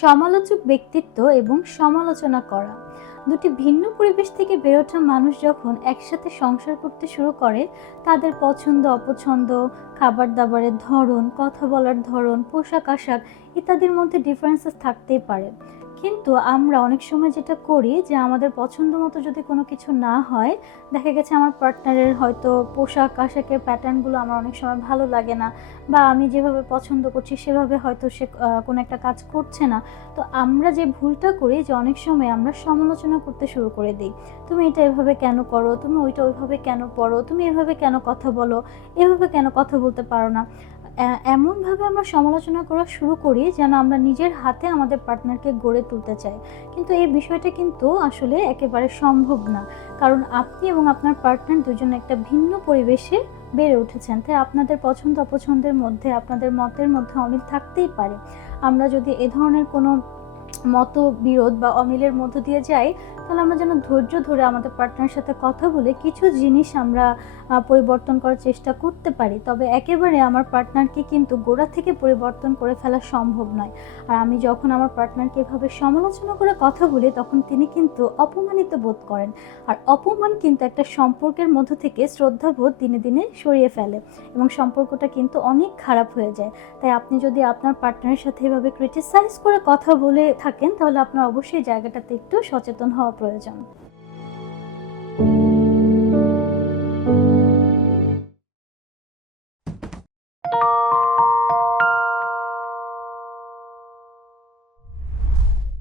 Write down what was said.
সমালোচক ব্যক্তিত্ব এবং সমালোচনা করা দুটি ভিন্ন পরিবেশ থেকে বের ওঠা মানুষ যখন একসাথে সংসার করতে শুরু করে, তাদের পছন্দ অপছন্দ, খাবার দাবারের ধরন, কথা বলার ধরন, পোশাক আশাক ইত্যাদির মধ্যে ডিফারেন্সেস থাকতেই পারে। কিন্তু আমরা অনেক সময় যেটা করি যে আমাদের পছন্দ মতো যদি কোনো কিছু না হয়, দেখা গেছে আমার পার্টনারের হয়তো পোশাক আশাকের প্যাটার্নগুলো আমার অনেক সময় ভালো লাগে না, বা আমি যেভাবে পছন্দ করছি সেভাবে হয়তো সে কোনো একটা কাজ করছে না। তো আমরা যে ভুলটা করি যে অনেক সময় আমরা সমালোচনা করতে শুরু করে দিই। তুমি এটা এভাবে কেন করো, তুমি ওইটা ওইভাবে কেন পড়ো, তুমি এভাবে কেন কথা বলো, এভাবে কেন কথা বলতে পারো না। এমনভাবে আমরা সমালোচনা করা শুরু করি যেন আমরা নিজের হাতে আমাদের পার্টনারকে গড়ে তুলতে চাই। কিন্তু এই বিষয়টা কিন্তু আসলে একেবারে সম্ভব না, কারণ আপনি এবং আপনার পার্টনার দুজন একটা ভিন্ন পরিবেশে বেড়ে উঠেছেন, তাই আপনাদের পছন্দ অপছন্দের মধ্যে, আপনাদের মতের মধ্যে অমিল থাকতেই পারে। আমরা যদি এ ধরনের কোনো মতবিরোধ বা অমিলের মধ্য দিয়ে যাই, তাহলে আমরা যেন ধৈর্য ধরে আমাদের পার্টনারের সাথে কথা বলে কিছু জিনিস আমরা পরিবর্তন করার চেষ্টা করতে পারি। তবে একেবারে আমার পার্টনারকে কিন্তু গোড়া থেকে পরিবর্তন করে ফেলা সম্ভব নয়। আর আমি যখন আমার পার্টনারকে এভাবে সমালোচনা করে কথা বলি, তখন তিনি কিন্তু অপমানিত বোধ করেন। আর অপমান কিন্তু একটা সম্পর্কের মধ্য থেকে শ্রদ্ধাবোধ দিনে দিনে সরিয়ে ফেলে এবং সম্পর্কটা কিন্তু অনেক খারাপ হয়ে যায়। তাই আপনি যদি আপনার পার্টনারের সাথে এভাবে ক্রিটিসাইজ করে কথা বলে থাকেন, তাহলে আপনার অবশ্যই জায়গাটাতে একটু সচেতন হওয়া প্রয়োজন।